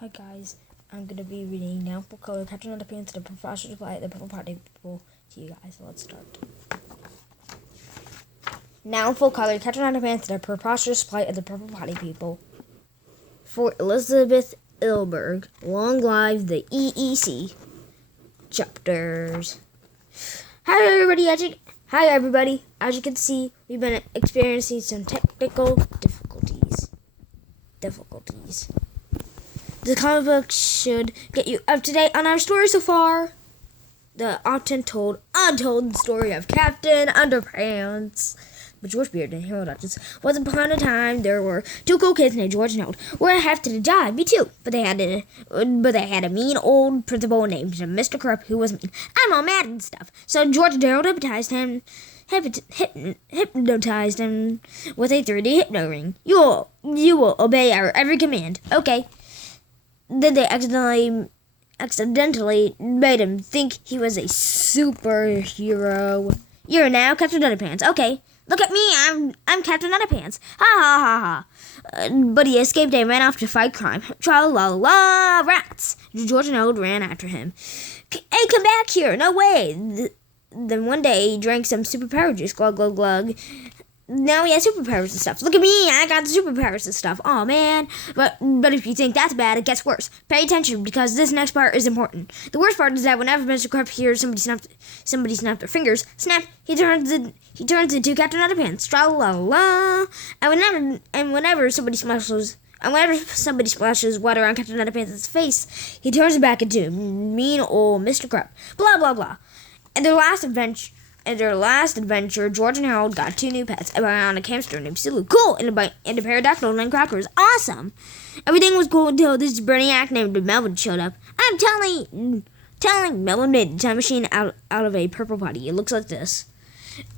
Hi guys, I'm gonna be reading Now Full Color Catching Underpants, the preposterous plight, the purple potty people to you guys. So let's start. Now Full Color Catching Underpants, the preposterous plight of the purple potty people. For Elizabeth Ilberg, long live the EEC chapters. Hi everybody. As you can see, we've been experiencing some technical difficulties. The comic book should get you up to date on our story so far. The often told, untold story of Captain Underpants. But George Beard and Hero Duchess. Once upon a time, there were two cool kids named George and Harold. Were half to die, me too. But they had a mean old principal named Mr. Krupp who was mean. I'm all mad and stuff. So George and Harold hypnotized him with a 3D hypno ring. You will obey our every command. Okay. Then they accidentally made him think he was a superhero. You're now Captain Underpants. Okay, look at me. I'm Captain Underpants. Ha ha ha ha. But he escaped and ran off to fight crime. Tra-la-la, rats. George and Harold ran after him. Hey, come back here. No way. Then one day he drank some superpower juice. Glug, glug, glug. Now he has superpowers and stuff. Look at me, I got the superpowers and stuff. Oh man. But if you think that's bad, it gets worse. Pay attention because this next part is important. The worst part is that whenever Mr. Krupp hears somebody snap their fingers, snap, he turns into Captain Underpants. Tra-la-la. And whenever somebody splashes water on Captain Underpants' face, he turns it back into mean old Mr. Krupp. Blah blah blah. In their last adventure, George and Harold got two new pets, a bionic hamster named Sulu, cool, and a pterodactyl named Crackers, awesome. Everything was cool until this brainiac named Melvin showed up. I'm telling Melvin made the time machine out of a purple potty. It looks like this.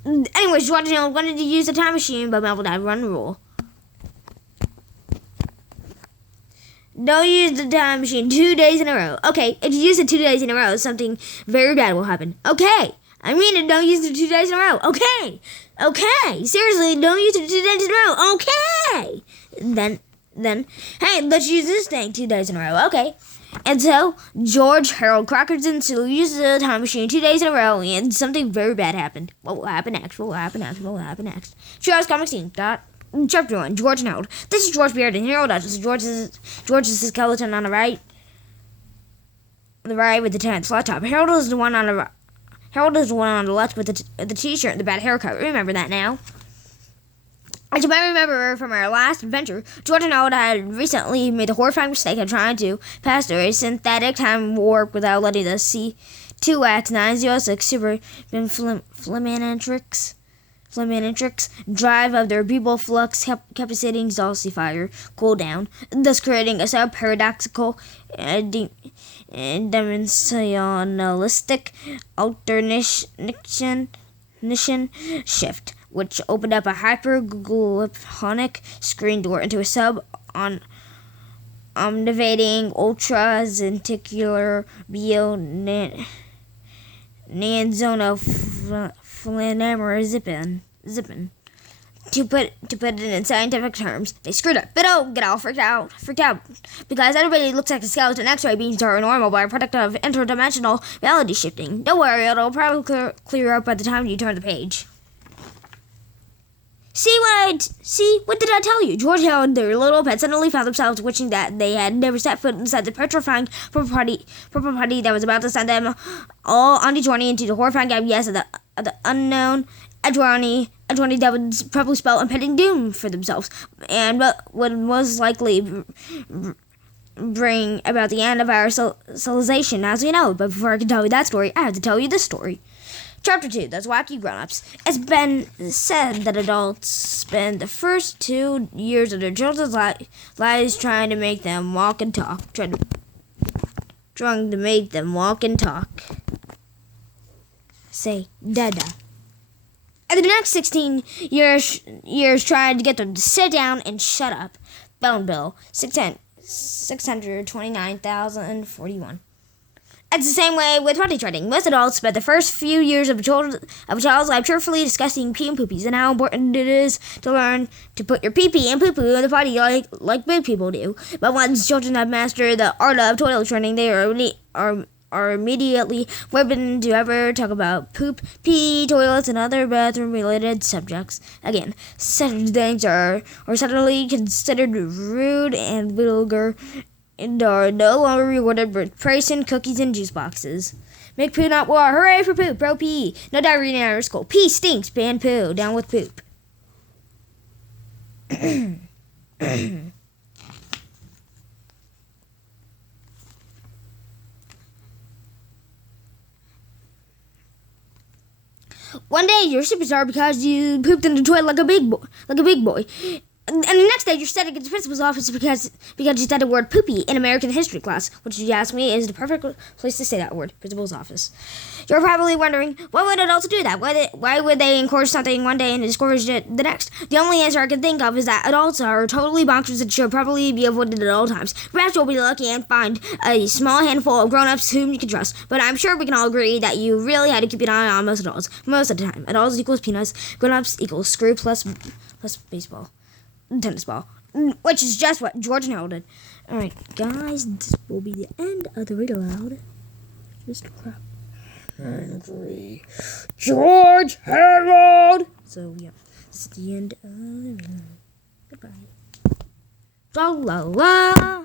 Anyways, George and Harold wanted to use the time machine, but Melvin had one rule. Don't use the time machine 2 days in a row. Okay, if you use it 2 days in a row, something very bad will happen. Okay. I mean it, don't use it 2 days in a row. Okay. Seriously, don't use it 2 days in a row. Okay. Then, hey, let's use this thing 2 days in a row. Okay. And so, George, Harold, Crackers, and Sue used the time machine 2 days in a row, and something very bad happened. What will happen next? Show's comic scene. Chapter 1, George and Harold. This is George Beard and Hero Duchess. George is the skeleton on the right. The right with the tan flat top. Harold is the one on the left with the t-shirt and the bad haircut. Remember that now. As you might remember from our last adventure, George and Harold had recently made the horrifying mistake of trying to pass through a synthetic time warp without letting the C2X906 Super Flaminatrix drive of their people flux capacitating Zolcifier cooldown, thus creating a sub-paradoxical and dimensionalistic alternation shift, which opened up a hyperglyphonic screen door into a sub-omnivating ultra-zenticular bio-nanzona flammar zippin. To put it in scientific terms, they screwed up. But get all freaked out. Because everybody looks like a skeleton. X-ray beams are a normal byproduct of interdimensional reality shifting. Don't worry, it'll probably clear up by the time you turn the page. See, what did I tell you? George and Harold, their little pet, suddenly found themselves wishing that they had never set foot inside the petrifying purple potty that was about to send them all on a journey into the horrifying abyss of the unknown, a journey that would probably spell impending doom for themselves, and would most likely bring about the end of our civilization as we know it. But before I can tell you that story, I have to tell you this story. Chapter 2, Those Wacky Grown-Ups. It's been said that adults spend the first 2 years of their children's lives trying to make them walk and talk. Trying to make them walk and talk. Say, dada. And the next 16 years trying to get them to sit down and shut up. Bone bill, 629,041. It's the same way with potty training. Most adults spend the first few years of a child's life cheerfully discussing pee and poopies and how important it is to learn to put your pee-pee and poo-poo in the potty like big people do. But once children have mastered the art of toilet training, they are immediately forbidden to ever talk about poop, pee, toilets, and other bathroom-related subjects. Again, such things are suddenly considered rude and vulgar, and are no longer rewarded with praise and cookies and juice boxes. Make poo not war. Hooray for poop. Pro pee. No diarrhea in our school. Pee stinks. Ban poo. Down with poop. One day you're superstar because you pooped in the toilet like a big boy. And the next day, you're studying at the principal's office because you said the word poopy in American history class, which, if you ask me, is the perfect place to say that word, principal's office. You're probably wondering, why would adults do that? Why would they encourage something one day and discourage it the next? The only answer I can think of is that adults are totally bonkers and should probably be avoided at all times. Perhaps you'll be lucky and find a small handful of grown-ups whom you can trust, but I'm sure we can all agree that you really had to keep an eye on most adults, most of the time. Adults equals peanuts, grown-ups equals screw plus baseball. Tennis ball, which is just what George and Harold did. Alright, guys, this will be the end of the read aloud. Mr. Crap. Angry George Harold! So, yeah, this is the end of the read aloud. Goodbye. La la la!